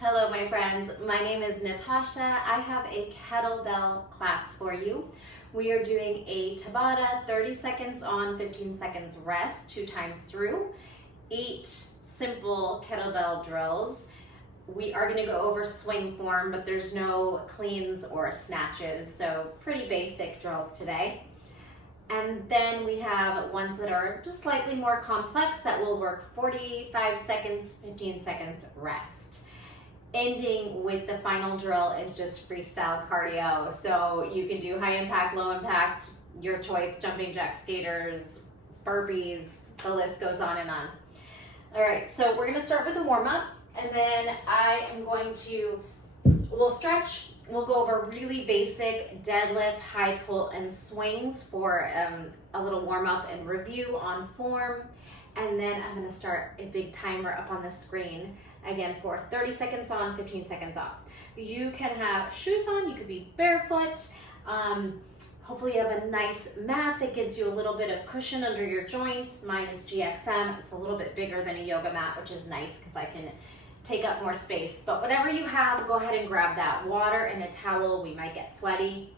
Hello my friends, my name is Natasha. I have a kettlebell class for you. We are doing a Tabata, 30 seconds on, 15 seconds rest, 2 times through, 8 simple kettlebell drills. We are going to go over swing form, but there's no cleans or snatches, so pretty basic drills today. And then we have ones that are just slightly more complex that will work 45 seconds, 15 seconds rest. Ending with the final drill is just freestyle cardio. So you can do high impact, low impact, your choice, jumping jack skaters, burpees, the list goes on and on. All right, so we're gonna start with a warm up, and then I am going to, we'll stretch, we'll go over really basic deadlift, high pull, and swings for a little warm up and review on form. And then I'm gonna start a big timer up on the screen, again for 30 seconds on, 15 seconds off. You can have shoes on, you could be barefoot. Hopefully you have a nice mat that gives you a little bit of cushion under your joints. Mine is GXM, it's a little bit bigger than a yoga mat, which is nice because I can take up more space. But whatever you have, go ahead and grab that water and a towel. We might get sweaty.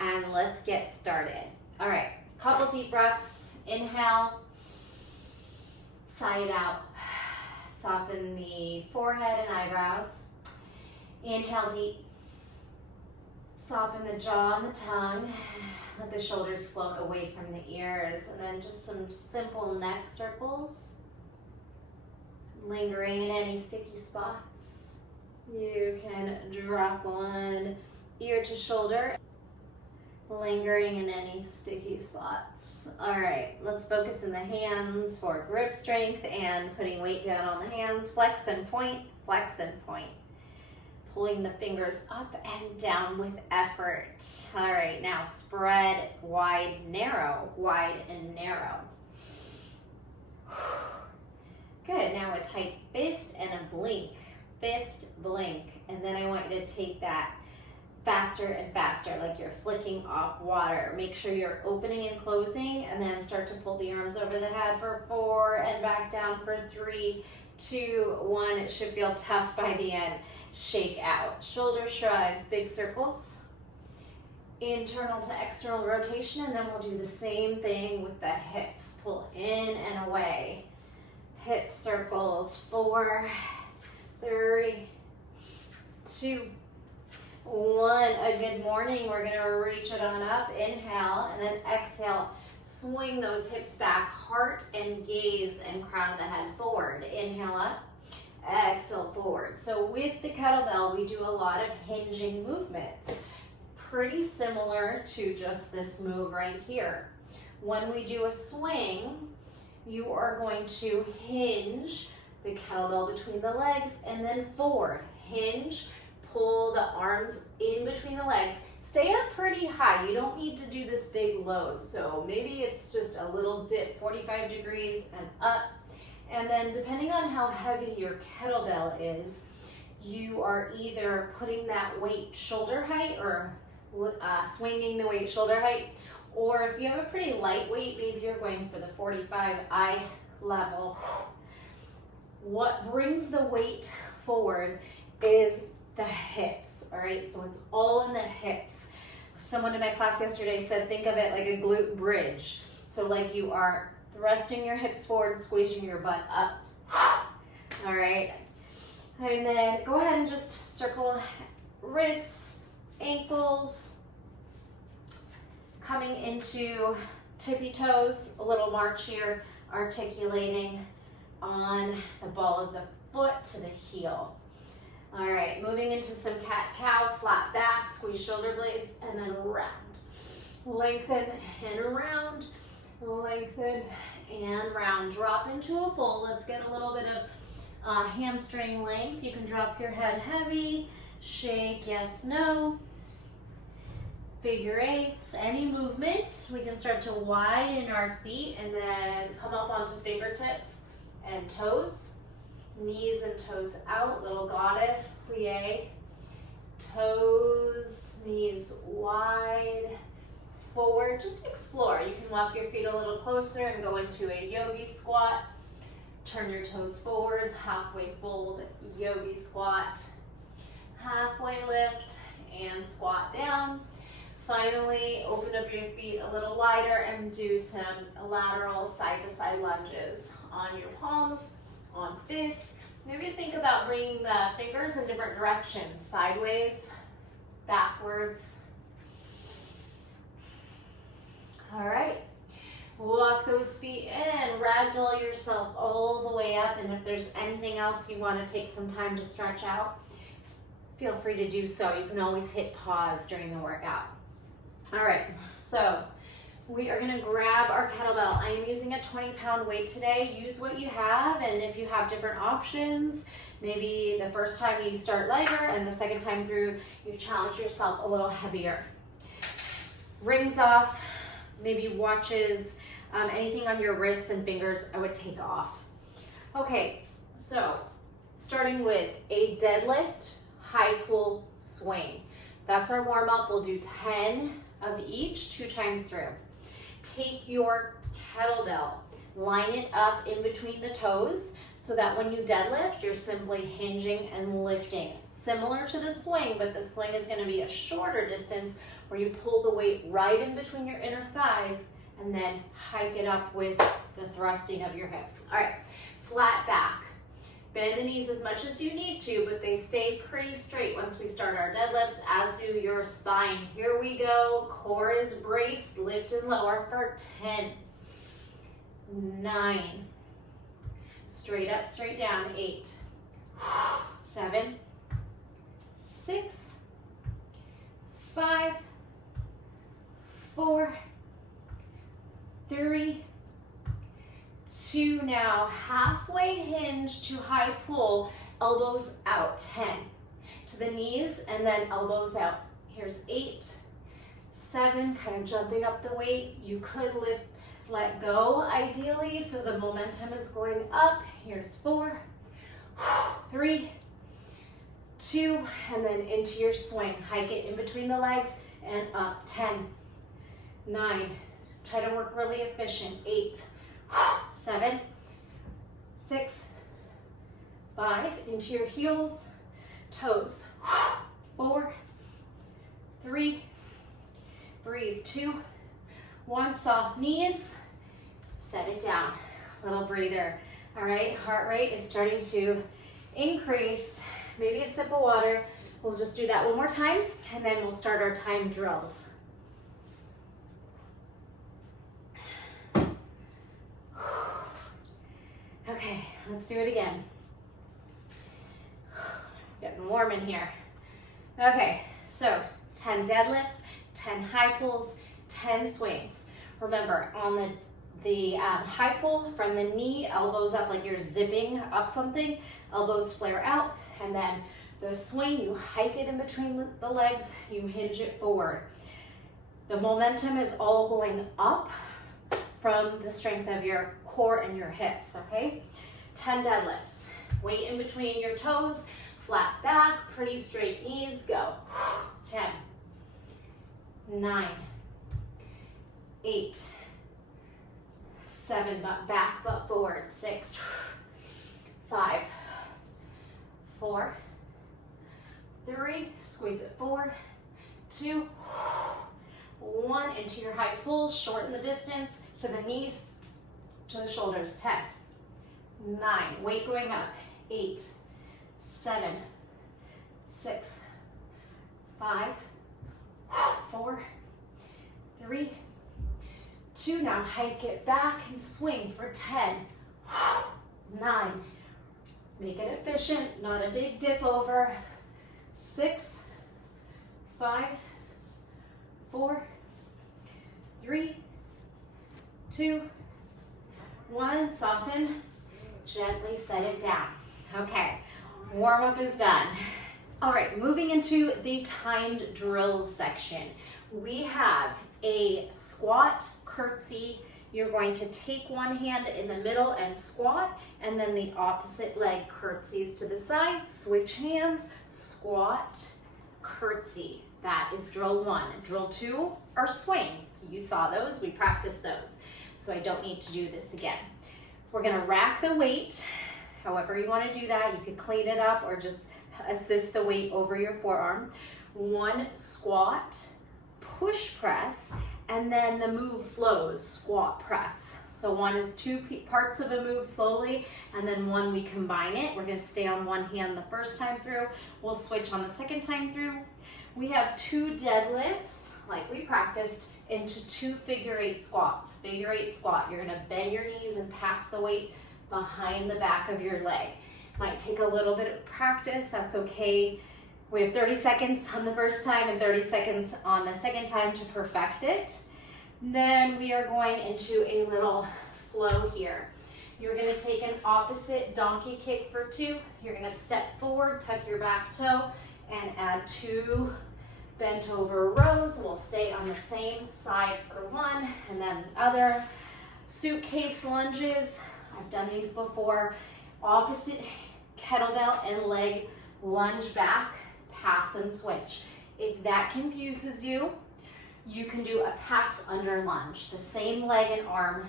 And let's get started. All right, couple deep breaths. Inhale, sigh it out. Soften the forehead and eyebrows. Inhale deep. Soften the jaw and the tongue. Let the shoulders float away from the ears. And then just some simple neck circles. Lingering in any sticky spots. You can drop one ear to shoulder. Lingering in any sticky spots. All right, let's focus in the hands for grip strength and putting weight down on the hands. Flex and point, flex and point. Pulling the fingers up and down with effort. All right, now spread, wide, and narrow. Good, now a tight fist and a blink. Fist, blink, and then I want you to take that faster and faster, like you're flicking off water. Make sure you're opening and closing, and then start to pull the arms over the head for 4 and back down for 3, 2, 1. It should feel tough by the end. Shake out. Shoulder shrugs, big circles. Internal to external rotation, and then we'll do the same thing with the hips. Pull in and away. Hip circles. 4, 3, 2, 1. A good morning. We're going to reach it on up. Inhale, and then exhale. Swing those hips back. Heart and gaze and crown of the head forward. Inhale up. Exhale forward. So with the kettlebell, we do a lot of hinging movements. Pretty similar to just this move right here. When we do a swing, you are going to hinge the kettlebell between the legs and then forward. Hinge. Pull the arms in between the legs. Stay up pretty high. You don't need to do this big load. So maybe it's just a little dip, 45 degrees and up. And then depending on how heavy your kettlebell is, you are either putting that weight shoulder height or swinging the weight shoulder height. Or if you have a pretty light weight, maybe you're going for the 45 eye level. What brings the weight forward is the hips, all right? So it's all in the hips. Someone in my class yesterday said, think of it like a glute bridge. So like you are thrusting your hips forward, squeezing your butt up, all right? And then go ahead and just circle wrists, ankles, coming into tippy toes, a little march here, articulating on the ball of the foot to the heel. All right, moving into some cat-cow, flat back, squeeze shoulder blades, and then round. Lengthen and round, lengthen and round. Drop into a fold. Let's get a little bit of hamstring length. You can drop your head heavy, shake, yes, no. Figure eights, any movement. We can start to widen our feet and then come up onto fingertips and toes. Knees and toes out, little goddess, plie. Toes, knees wide, forward. Just explore. You can walk your feet a little closer and go into a yogi squat. Turn your toes forward, halfway fold, yogi squat, halfway lift, and squat down. Finally, open up your feet a little wider and do some lateral side-to-side lunges on your palms, on fists. Maybe think about bringing the fingers in different directions, sideways, backwards. All right. Walk those feet in, ragdoll yourself all the way up, and if there's anything else you want to take some time to stretch out, feel free to do so. You can always hit pause during the workout. All right, so we are gonna grab our kettlebell. I am using a 20-pound weight today. Use what you have, and if you have different options, maybe the first time you start lighter and the second time through, you challenge yourself a little heavier. Rings off, maybe watches, anything on your wrists and fingers, I would take off. Okay, so starting with a deadlift, high pull, swing. That's our warm up. We'll do 10 of each 2 times through. Take your kettlebell, line it up in between the toes so that when you deadlift, you're simply hinging and lifting. Similar to the swing, but the swing is going to be a shorter distance where you pull the weight right in between your inner thighs and then hike it up with the thrusting of your hips. All right, flat back. Bend the knees as much as you need to, but they stay pretty straight once we start our deadlifts, as do your spine. Here we go. Core is braced, lift and lower for 10, 9, straight up, straight down, 8, 7, 6, 5, 4, 3, 2, now halfway hinge to high pull, elbows out, 10, to the knees and then elbows out. Here's 8, 7, kind of jumping up the weight. You could let go ideally, so the momentum is going up. Here's 4, 3, 2, and then into your swing. Hike it in between the legs and up, 10, 9, try to work really efficient, 8, 7, 6, 5, into your heels, toes, 4, 3, breathe, 2, 1, soft knees, set it down, little breather. All right, heart rate is starting to increase, maybe a sip of water. We'll just do that one more time, and then we'll start our time drills. Okay, let's do it again. Getting warm in here. Okay, so 10 deadlifts, 10 high pulls, 10 swings. Remember, on the high pull, from the knee, elbows up like you're zipping up something, elbows flare out, and then the swing, you hike it in between the legs, you hinge it forward. The momentum is all going up from the strength of your core and your hips, okay? 10 deadlifts. Weight in between your toes, flat back, pretty straight knees, go. 10, 9, 8, 7, butt back, butt forward, 6, 5, 4, 3, squeeze it, 4, 2, 1, into your high pull, shorten the distance to the knees, to the shoulders, 10, 9, weight going up, 8, 7, 6, 5, 4, 3, 2, now hike it back and swing for 10, 9, make it efficient, not a big dip over, 6, 5, 4, 3, 2, 1, soften, gently set it down. Okay, warm up is done. All right, moving into the timed drills section. We have a squat curtsy. You're going to take one hand in the middle and squat, and then the opposite leg curtsies to the side, switch hands, squat, curtsy. That is drill 1. Drill 2 are swings. You saw those, we practiced those. So I don't need to do this again. We're gonna rack the weight, however you wanna do that. You could clean it up or just assist the weight over your forearm. 1 squat, push press, and then the move flows, squat press. So 1 is 2 parts of a move slowly, and then 1 we combine it. We're gonna stay on 1 hand the first time through. We'll switch on the second time through. We have 2 deadlifts, like we practiced, into 2 figure 8 squats. Figure 8 squat, you're gonna bend your knees and pass the weight behind the back of your leg. Might take a little bit of practice, that's okay. We have 30 seconds on the first time and 30 seconds on the second time to perfect it. Then we are going into a little flow here. You're gonna take an opposite donkey kick for 2. You're gonna step forward, tuck your back toe, and add 2 bent over rows. We'll stay on the same side for 1, and then the other. Suitcase lunges, I've done these before. Opposite kettlebell and leg lunge back, pass and switch. If that confuses you, you can do a pass under lunge. The same leg and arm,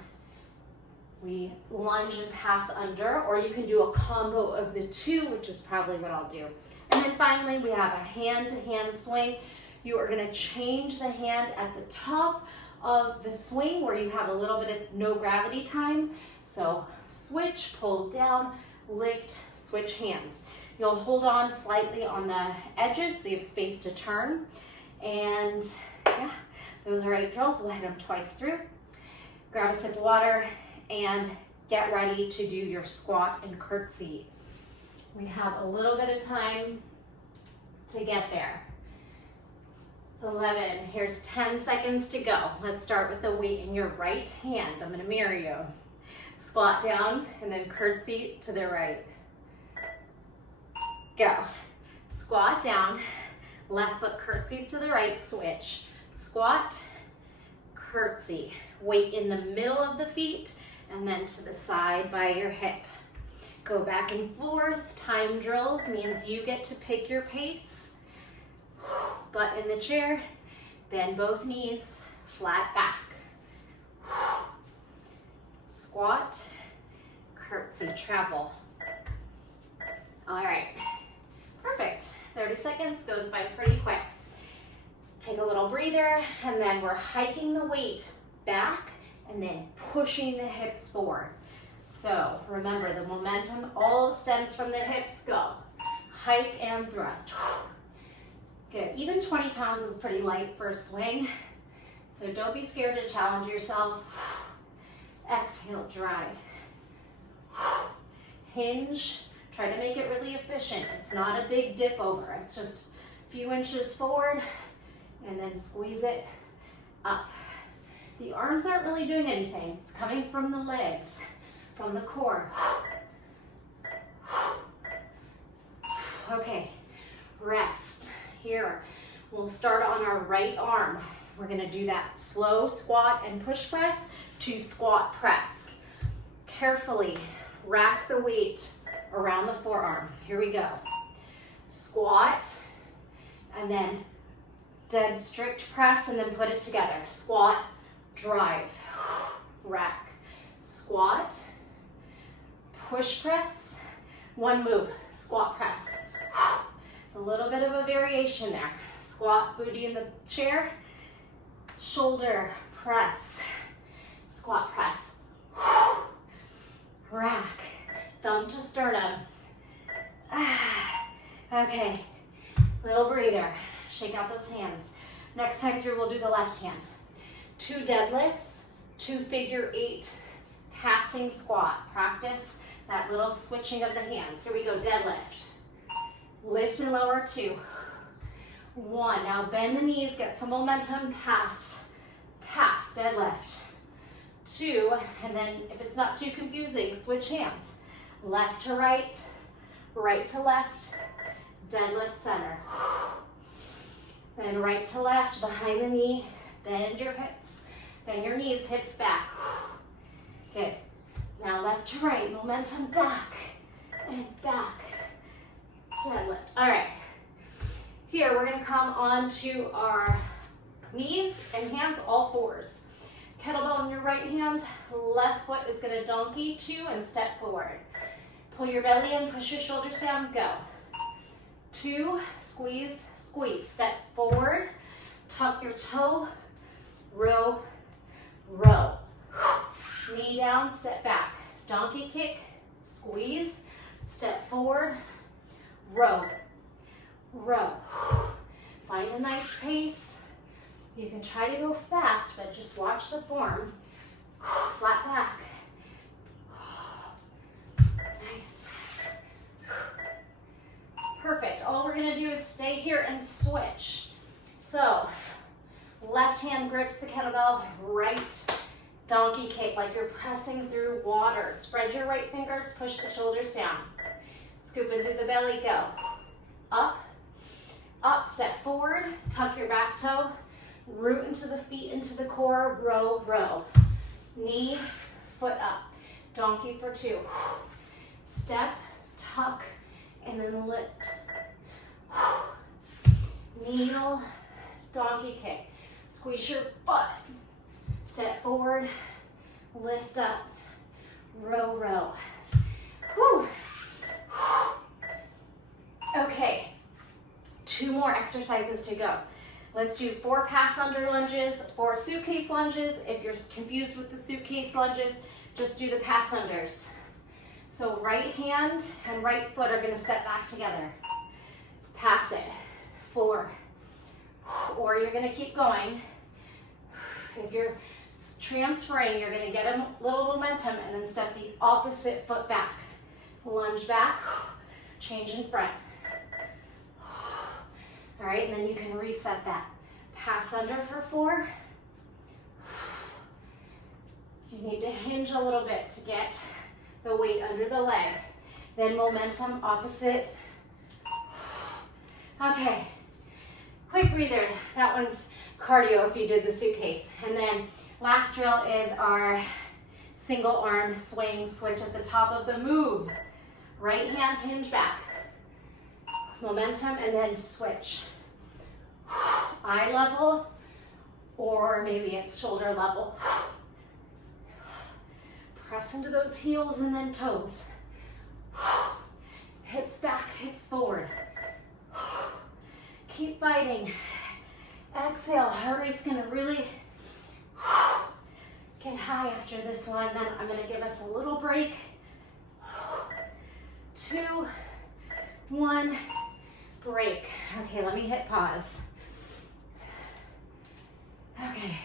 we lunge and pass under, or you can do a combo of the 2, which is probably what I'll do. And then finally, we have a hand-to-hand swing. You are gonna change the hand at the top of the swing where you have a little bit of no gravity time. So switch, pull down, lift, switch hands. You'll hold on slightly on the edges so you have space to turn. And yeah, those are 8 drills. We'll hit them twice through. Grab a sip of water and get ready to do your squat and curtsy. We have a little bit of time to get there. 11, here's 10 seconds to go. Let's start with the weight in your right hand. I'm gonna mirror you. Squat down and then curtsy to the right. Go. Squat down, left foot curtsies to the right, switch. Squat, curtsy. Weight in the middle of the feet and then to the side by your hip. Go back and forth. Time drills means you get to pick your pace. Butt in the chair, bend both knees, flat back. Squat, curtsy, travel. All right, perfect. 30 seconds goes by pretty quick. Take a little breather, and then we're hiking the weight back and then pushing the hips forward. So remember, the momentum all stems from the hips. Go. Hike and thrust. Good. Even 20 pounds is pretty light for a swing, so don't be scared to challenge yourself. Exhale, drive. Hinge. Try to make it really efficient. It's not a big dip over. It's just a few inches forward and then squeeze it up. The arms aren't really doing anything. It's coming from the legs, from the core. Okay, rest. Here, we'll start on our right arm. We're gonna do that slow squat and push press to squat press. Carefully rack the weight around the forearm. Here we go. Squat, and then dead strict press, and then put it together. Squat, drive, rack. Squat, push press, one move, squat press. It's a little bit of a variation there. Squat, booty in the chair, shoulder press, squat press, rack, thumb to sternum. Okay, little breather, shake out those hands. Next time through, we'll do the left hand. 2 deadlifts, 2 figure 8 passing squat. Practice that little switching of the hands. Here we go, deadlift. Lift and lower, 2. 1, now bend the knees, get some momentum, pass, pass, deadlift. 2, and then if it's not too confusing, switch hands. Left to right, right to left, deadlift center. Then right to left, behind the knee, bend your hips, bend your knees, hips back. Good. Now left to right, momentum back and back. Deadlift. All right. Here, we're gonna come onto our knees and hands, all fours. kettlebell in your right hand, left foot is gonna donkey 2 and step forward. Pull your belly in, push your shoulders down, go. 2, squeeze, squeeze. Step forward, tuck your toe, row, row. Knee down, step back. Donkey kick, squeeze, step forward, row, row. Find a nice pace. You can try to go fast, but just watch the form. Flat back. Nice. Perfect. All we're gonna do is stay here and switch. So, left hand grips the kettlebell, right donkey kick like you're pressing through water. Spread your right fingers, push the shoulders down. Scoop in through the belly, go. Up, up, step forward, tuck your back toe, root into the feet, into the core, row, row. Knee, foot up. Donkey for 2. Step, tuck, and then lift. Kneel, donkey kick. Squeeze your butt. Step forward, lift up, row, row. Whew. Okay, 2 more exercises to go. Let's do 4 pass under lunges, 4 suitcase lunges. If you're confused with the suitcase lunges, just do the pass unders. So right hand and right foot are gonna step back together. Pass it, 4. Or you're gonna keep going. If you're transferring, you're gonna get a little momentum and then step the opposite foot back. Lunge back, change in front. All right, and then you can reset that. Pass under for 4. You need to hinge a little bit to get the weight under the leg. Then momentum, opposite. Okay, quick breather. That one's cardio if you did the suitcase. And then last drill is our single arm swing switch at the top of the move. Right hand hinge back. Momentum and then switch. Eye level, or maybe it's shoulder level. Press into those heels and then toes. Hips back, hips forward. Keep fighting. Exhale, heart rate's gonna really get high after this one. Then I'm gonna give us a little break. 2, 1, break. Okay, let me hit pause. Okay,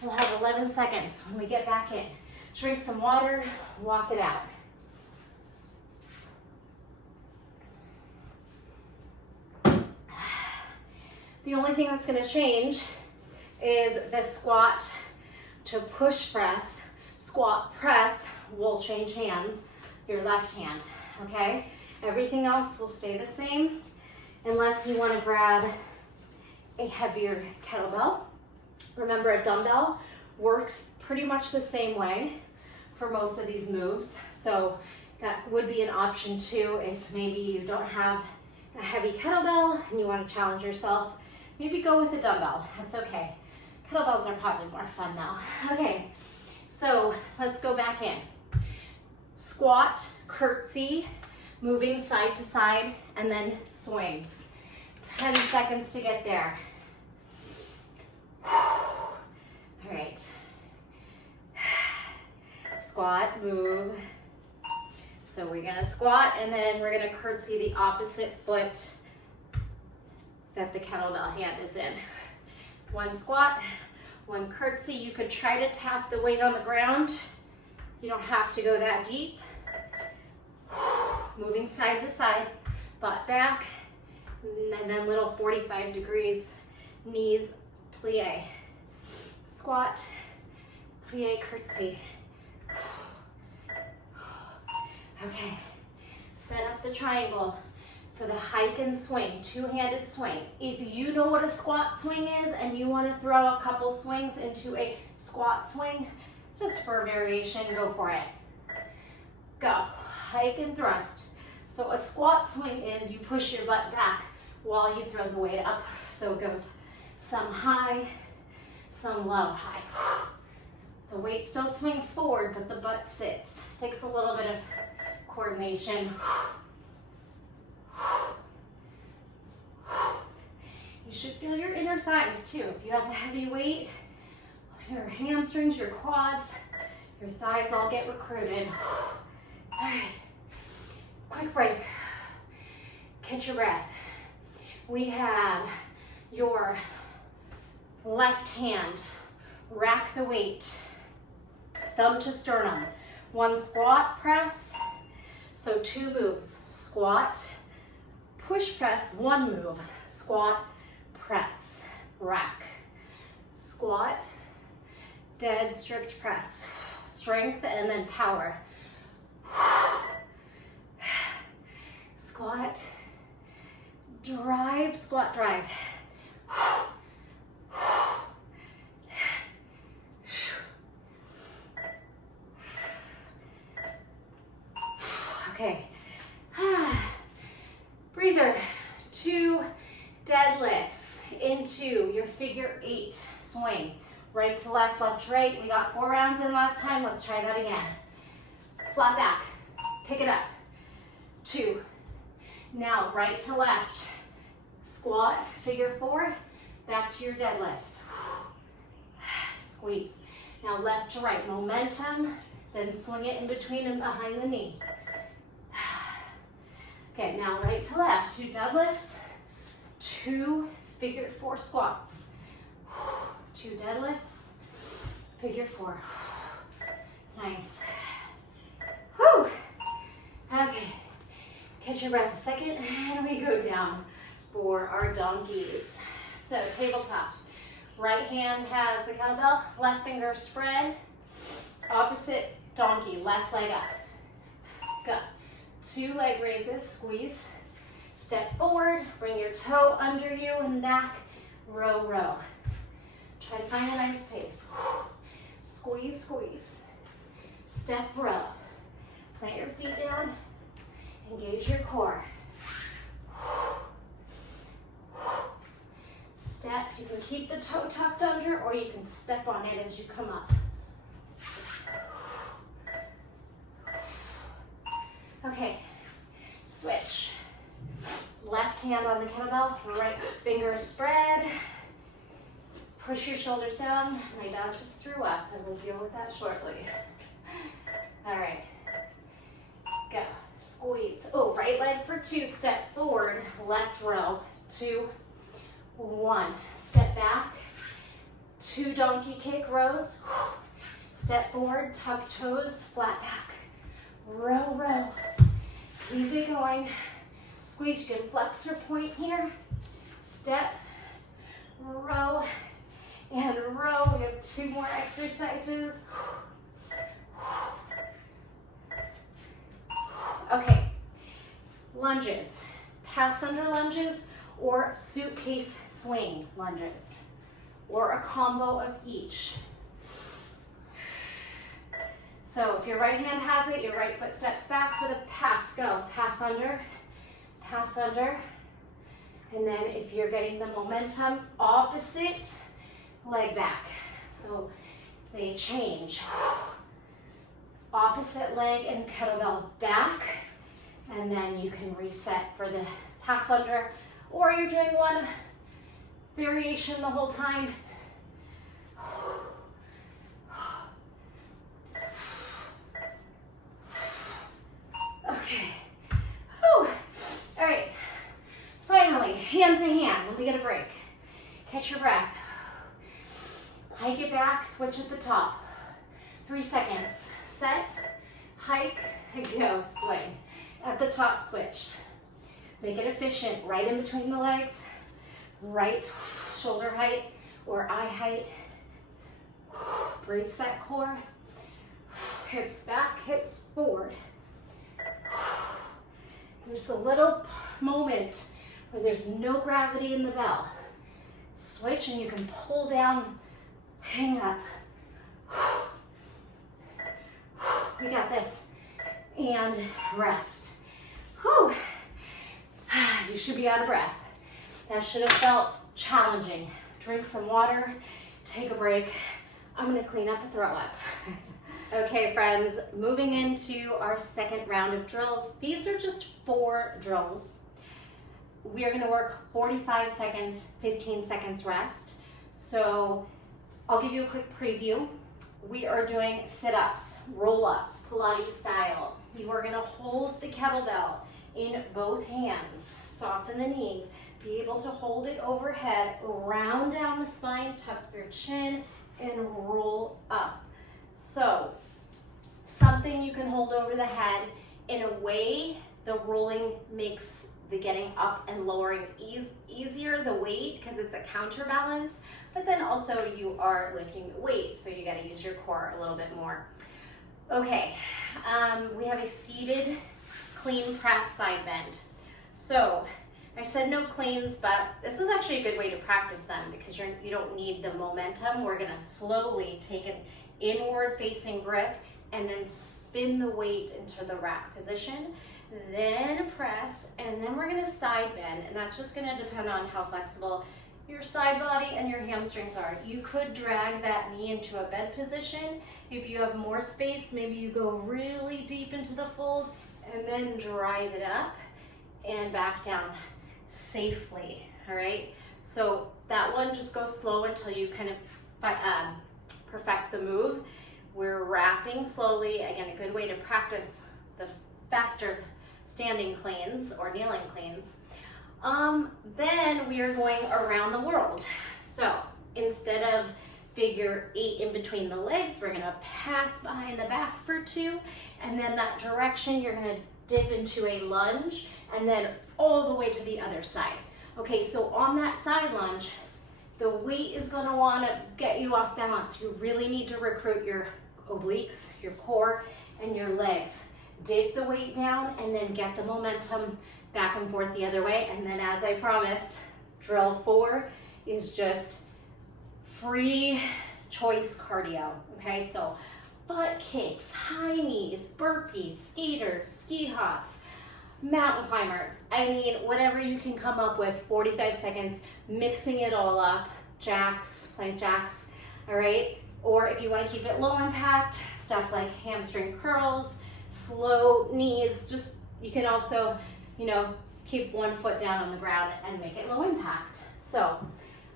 we'll have 11 seconds when we get back in. Drink some water, walk it out. The only thing that's gonna change is the squat to push press. Squat press will change hands, your left hand, okay? Everything else will stay the same unless you wanna grab a heavier kettlebell. Remember, a dumbbell works pretty much the same way for most of these moves. So that would be an option too if maybe you don't have a heavy kettlebell and you wanna challenge yourself. Maybe go with a dumbbell, that's okay. Kettlebells are probably more fun now. Okay, so let's go back in. Squat, curtsy, moving side to side, and then swings. 10 seconds to get there. All right. Squat, move. So we're gonna squat and then we're gonna curtsy the opposite foot that the kettlebell hand is in. 1 squat, 1 curtsy. You could try to tap the weight on the ground. You don't have to go that deep. Moving side to side, butt back, and then little 45 degrees, knees, plie. Squat, plie, curtsy. Okay, set up the triangle for the hike and swing, 2-handed swing. If you know what a squat swing is and you want to throw a couple swings into a squat swing, just for variation, go for it. Go, hike and thrust. So a squat swing is you push your butt back while you throw the weight up. So it goes some high, some low, high. The weight still swings forward, but the butt sits. Takes a little bit of coordination. You should feel your inner thighs too. If you have a heavy weight, your hamstrings, your quads, your thighs all get recruited. All right, quick break. Catch your breath. We have your left hand, rack the weight, thumb to sternum. One squat press, so 2 moves. Squat, push press, 1 move. Squat, press, rack. Squat, dead strict press. Strength and then power. Squat, drive, squat, drive. Okay. Breather. 2 deadlifts into your figure 8 swing. Right to left, left to right. We got 4 rounds in last time. Let's try that again. Flat back. Pick it up. 2. Now right to left. Squat, figure 4. Back to your deadlifts. Squeeze. Now left to right. Momentum. Then swing it in between and behind the knee. Okay, now right to left. 2 deadlifts. 2 figure 4 squats. 2 deadlifts, figure 4. Nice. Whew. Okay, catch your breath a second, and we go down for our donkeys. So tabletop. Right hand has the kettlebell, left finger spread. Opposite donkey, left leg up. Go. 2 leg raises, squeeze. Step forward, bring your toe under you and back. Row, row. Try to find a nice pace. Squeeze, squeeze. Step, row. Plant your feet down. Engage your core. Step. You can keep the toe tucked under or you can step on it as you come up. Okay. Switch. Left hand on the kettlebell, right finger spread. Push your shoulders down. My dog just threw up, and we'll deal with that shortly. All right, go. Squeeze. Oh, right leg for 2. Step forward, left row. 2, 1. Step back. 2 donkey kick rows. Step forward, tuck toes, flat back. Row, row. Keep it going. Squeeze. You can flex your point here. Step, row, and row. We have 2 more exercises. Okay, lunges. Pass under lunges or suitcase swing lunges, or a combo of each. So if your right hand has it, your right foot steps back for the pass. Go. Pass under, and then if you're getting the momentum, opposite leg back. So they change. Opposite leg and kettlebell back, and then you can reset for the pass under, or you're doing one variation the whole time. Okay. Whew. All right. Finally, hand to hand. Let me get a break. Catch your breath. Hike it back, switch at the top. 3 seconds. Set, hike, go, swing. At the top, switch. Make it efficient, right in between the legs. Right shoulder height or eye height. Brace that core. Hips back, hips forward. There's a little moment where there's no gravity in the bell. Switch and you can pull down, hang up. We got this. And rest. Whew. You should be out of breath. That should have felt challenging. Drink some water, take a break. I'm gonna clean up a throw up. Okay, friends, moving into our second round of drills. These are just 4 drills. We are gonna work 45 seconds, 15 seconds rest. So I'll give you a quick preview. We are doing sit-ups, roll-ups, Pilates style. You are gonna hold the kettlebell in both hands, soften the knees, be able to hold it overhead, round down the spine, tuck your chin, and roll up. So something you can hold over the head. In a way, the rolling makes the getting up and lowering easier, the weight, because it's a counterbalance, but then also you are lifting the weight, so you gotta use your core a little bit more. Okay, we have a seated clean press side bend. So I said no cleans, but this is actually a good way to practice them because you don't need the momentum. We're gonna slowly take an inward facing grip and then spin the weight into the rack position, then press, and then we're gonna side bend, and that's just gonna depend on how flexible your side body and your hamstrings are. You could drag that knee into a bed position. If you have more space, maybe you go really deep into the fold and then drive it up and back down safely, all right? So that one, just go slow until you kind of perfect the move. We're wrapping slowly. Again, a good way to practice the faster standing cleans or kneeling cleans. Then we are going around the world. So instead of figure 8 in between the legs, we're gonna pass behind the back for 2, and then that direction, you're gonna dip into a lunge, and then all the way to the other side. Okay, so on that side lunge, the weight is gonna wanna get you off balance. You really need to recruit your obliques, your core, and your legs. Dig the weight down and then get the momentum back and forth the other way. And then, as I promised, drill 4 is just free choice cardio. Okay, so butt kicks, high knees, burpees, skaters, ski hops, mountain climbers. I mean, whatever you can come up with, 45 seconds, mixing it all up, jacks, plank jacks, all right? Or if you want to keep it low impact, stuff like hamstring curls, slow knees, just, you can also, you know, keep one foot down on the ground and make it low impact. So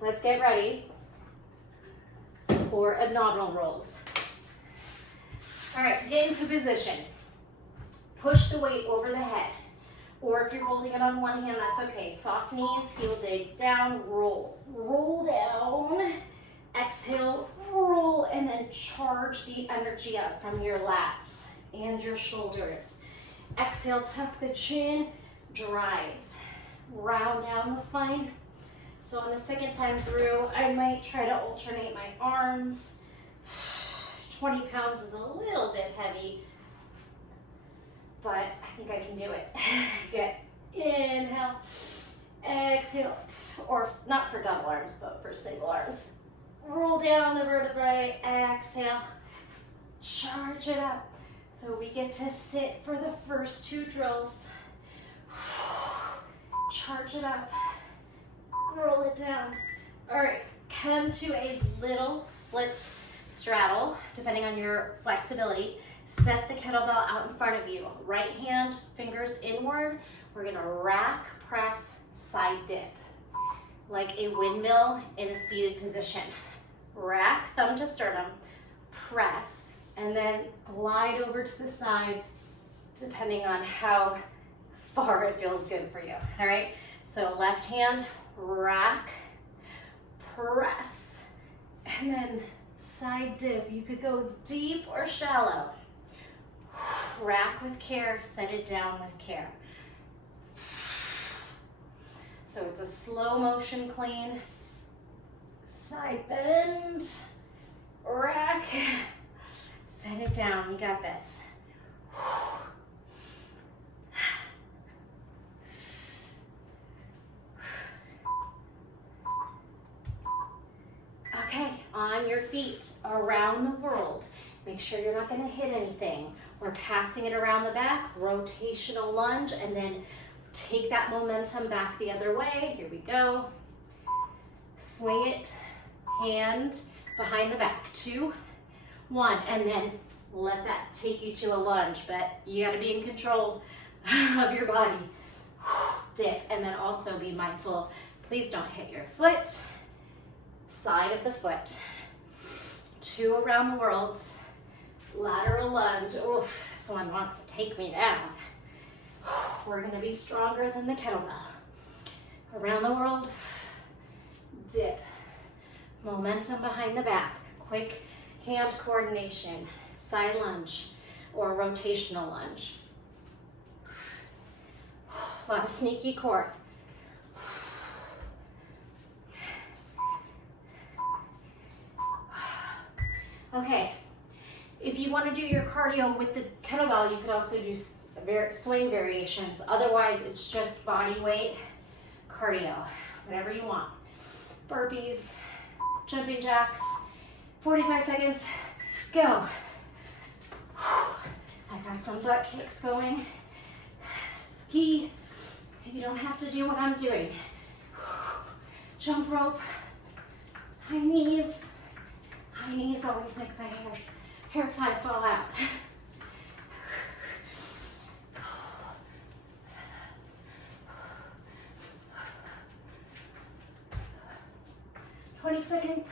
let's get ready for abdominal rolls. All right, get into position. Push the weight over the head. Or if you're holding it on one hand, that's okay. Soft knees, heel digs down, roll. Roll down, exhale, roll, and then charge the energy up from your lats and your shoulders. Exhale, tuck the chin, drive. Round down the spine. So on the second time through, I might try to alternate my arms. 20 pounds is a little bit heavy, but I think I can do it. Get inhale, exhale, or not for double arms, but for single arms. Roll down the vertebrae, exhale, charge it up. So we get to sit for the first 2 drills. Charge it up, roll it down. All right, come to a little split straddle, depending on your flexibility. Set the kettlebell out in front of you. Right hand, fingers inward. We're gonna rack, press, side dip. Like a windmill in a seated position. Rack, thumb to sternum, press, and then glide over to the side, depending on how far it feels good for you, all right? So left hand, rack, press, and then side dip. You could go deep or shallow. Rack with care, set it down with care. So it's a slow motion clean. Side bend, rack, set it down. You got this. Okay, on your feet, around the world. Make sure you're not gonna hit anything. We're passing it around the back, rotational lunge, and then take that momentum back the other way. Here we go. Swing it, hand behind the back. 2, 1, and then let that take you to a lunge, but you gotta be in control of your body. Dip, and then also be mindful, please don't hit your foot, side of the foot. 2 around the worlds, lateral lunge. Oof, this one wants to take me down. We're gonna be stronger than the kettlebell. Around the world, dip. Momentum behind the back, quick hand coordination, side lunge or rotational lunge. A lot of sneaky core. Okay, if you want to do your cardio with the kettlebell, you could also do swing variations. Otherwise, it's just body weight cardio, whatever you want. Burpees, jumping jacks, 45 seconds, go. I got some butt kicks going. Ski, you don't have to do what I'm doing. Jump rope, high knees. High knees always make my hair tie fall out. "20 seconds.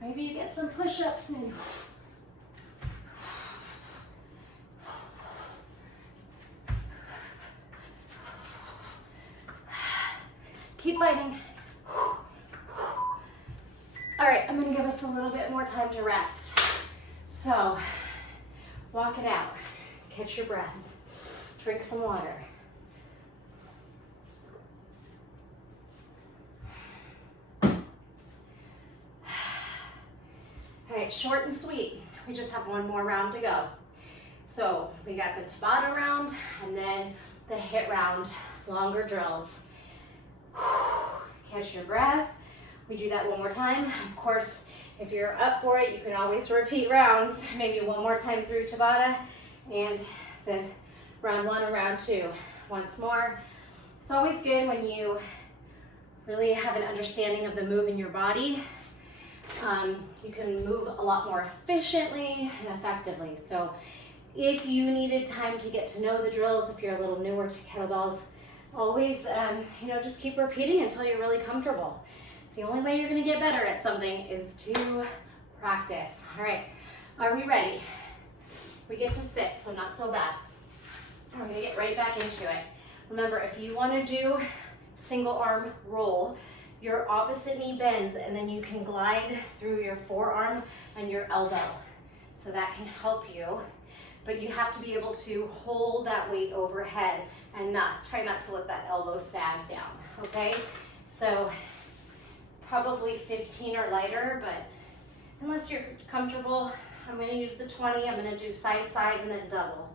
Maybe you get some push-ups in. Keep fighting. All right, I'm gonna give us a little bit more time to rest. So, walk it out, catch your breath, drink some water. All right, short and sweet. We just have one more round to go. So we got the Tabata round and then the HIIT round, longer drills. Catch your breath. We do that one more time. Of course, if you're up for it, you can always repeat rounds, maybe one more time through Tabata and then round 1 and round 2. Once more. It's always good when you really have an understanding of the move in your body. You can move a lot more efficiently and effectively. So if you needed time to get to know the drills, if you're a little newer to kettlebells, always, just keep repeating until you're really comfortable. It's the only way you're gonna get better at something is to practice. All right, are we ready? We get to sit, so not so bad. We're gonna get right back into it. Remember, if you wanna do single arm roll, your opposite knee bends and then you can glide through your forearm and your elbow. So that can help you, but you have to be able to hold that weight overhead and try not to let that elbow sag down, okay? So probably 15 or lighter, but unless you're comfortable, I'm gonna use the 20, I'm gonna do side, side, and then double.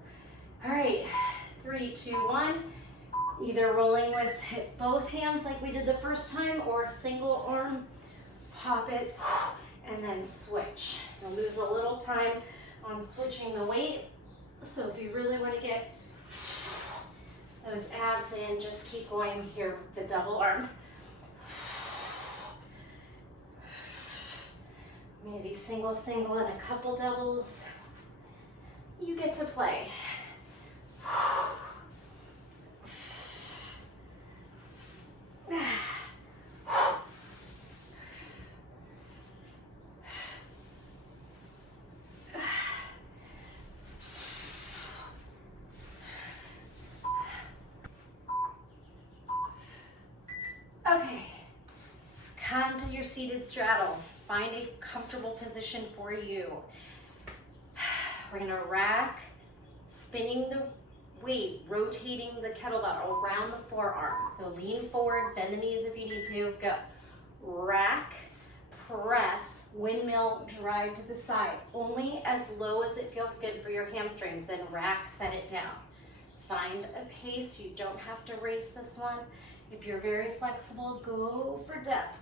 All right, 3, 2, 1. Either rolling with both hands like we did the first time or single arm, pop it, and then switch. You'll lose a little time on switching the weight. So if you really want to get those abs in, just keep going here with the double arm. Maybe single, single, and a couple doubles. You get to play. Okay, come to your seated straddle. Find a comfortable position for you. We're gonna rack, spinning the weight, rotating the kettlebell around the forearm. So lean forward, bend the knees if you need to, go. Rack, press, windmill, drive to the side. Only as low as it feels good for your hamstrings, then rack, set it down. Find a pace, you don't have to race this one. If you're very flexible, go for depth.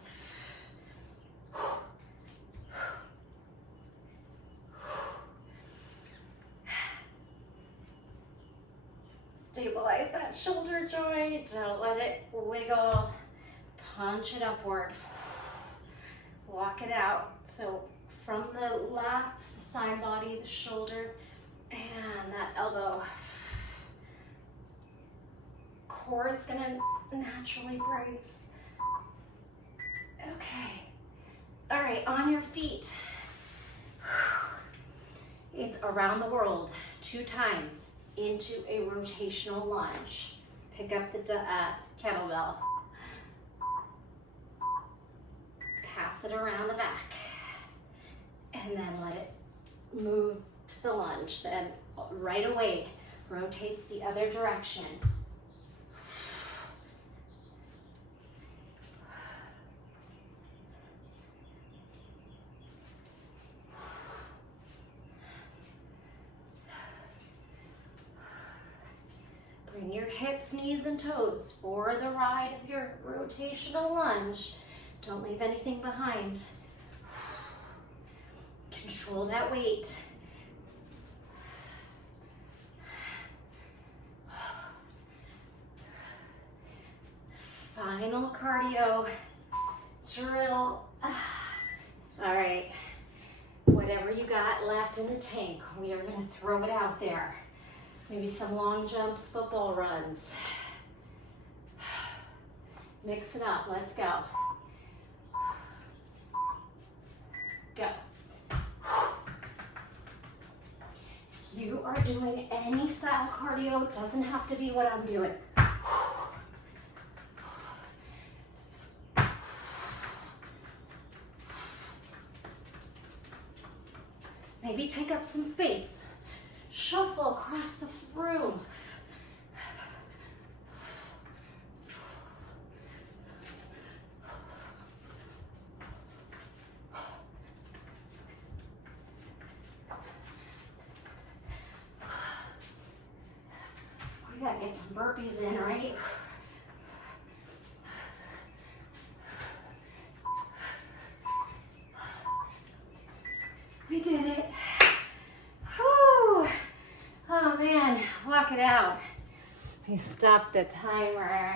Stabilize that shoulder joint, don't let it wiggle. punch it upward. Walk it out. So from the lats, the side body, the shoulder, and that elbow. Core is gonna naturally brace. Okay. All right, on your feet. It's around the world 2 times into a rotational lunge. Pick up the kettlebell. Pass it around the back. And then let it move to the lunge. Then right away, rotates the other direction. Bring your hips, knees, and toes for the ride of your rotational lunge. Don't leave anything behind. Control that weight. Final cardio drill. All right, whatever you got left in the tank, we are gonna throw it out there. Maybe some long jumps, football runs. Mix it up, let's go. Go. You are doing any style cardio, it doesn't have to be what I'm doing. Maybe take up some space. Shuffle across the room. We gotta get some burpees in, right? We did it. Whew. Oh man, walk it out. We stop the timer.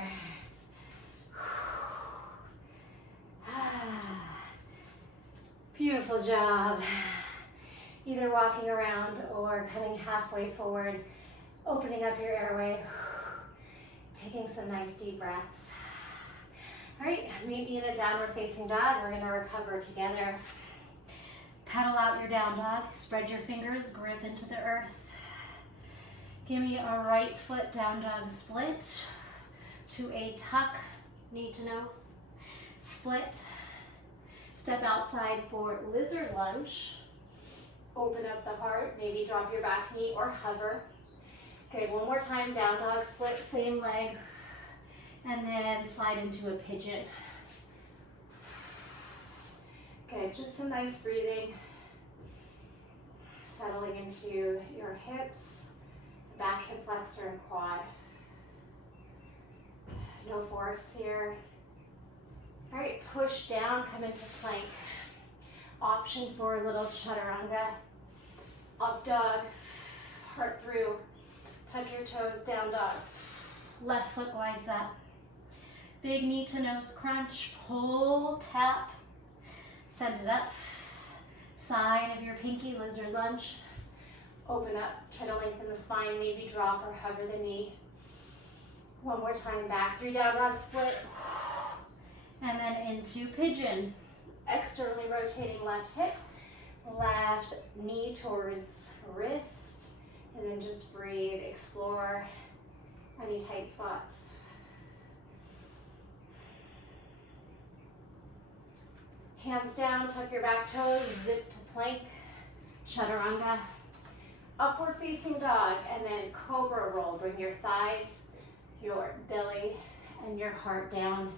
Beautiful job. Either walking around or coming halfway forward, opening up your airway, taking some nice deep breaths. All right, meet me in a downward facing dog. We're gonna recover together. Paddle out your down dog, spread your fingers, grip into the earth. Give me a right foot down dog split to a tuck, knee to nose, split. Step outside for lizard lunge. Open up the heart, maybe drop your back knee or hover. Okay, one more time, down dog split, same leg, and then slide into a pigeon. Good, just some nice breathing. Settling into your hips, the back hip flexor and quad. No force here. All right, push down, come into plank. Option for a little chaturanga. Up dog, heart through. Tuck your toes, down dog. Left foot glides up. Big knee to nose crunch, pull, tap. Send it up. Sign of your pinky, lizard lunge. Open up, try to lengthen the spine, maybe drop or hover the knee. One more time back, 3 down dog split. And then into pigeon. Externally rotating left hip, left knee towards wrist, and then just breathe, explore any tight spots. Hands down, tuck your back toes, zip to plank, chaturanga, upward facing dog, and then cobra roll. Bring your thighs, your belly, and your heart down.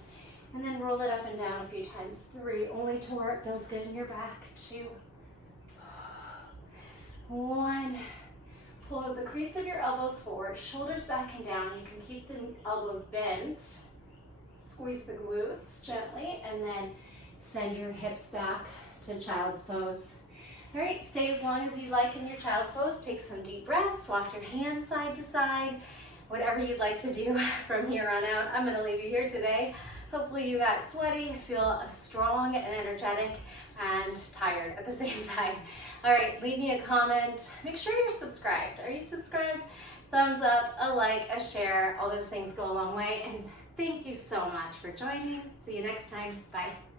And then roll it up and down a few times. 3, only to where it feels good in your back. 2, 1. Pull the crease of your elbows forward, shoulders back and down. You can keep the elbows bent. Squeeze the glutes gently, and then send your hips back to child's pose. All right, stay as long as you like in your child's pose. Take some deep breaths, walk your hands side to side, whatever you'd like to do from here on out. I'm gonna leave you here today. Hopefully you got sweaty, feel strong and energetic and tired at the same time. All right, leave me a comment. Make sure you're subscribed. Are you subscribed? Thumbs up, a like, a share, all those things go a long way. And thank you so much for joining. See you next time. Bye.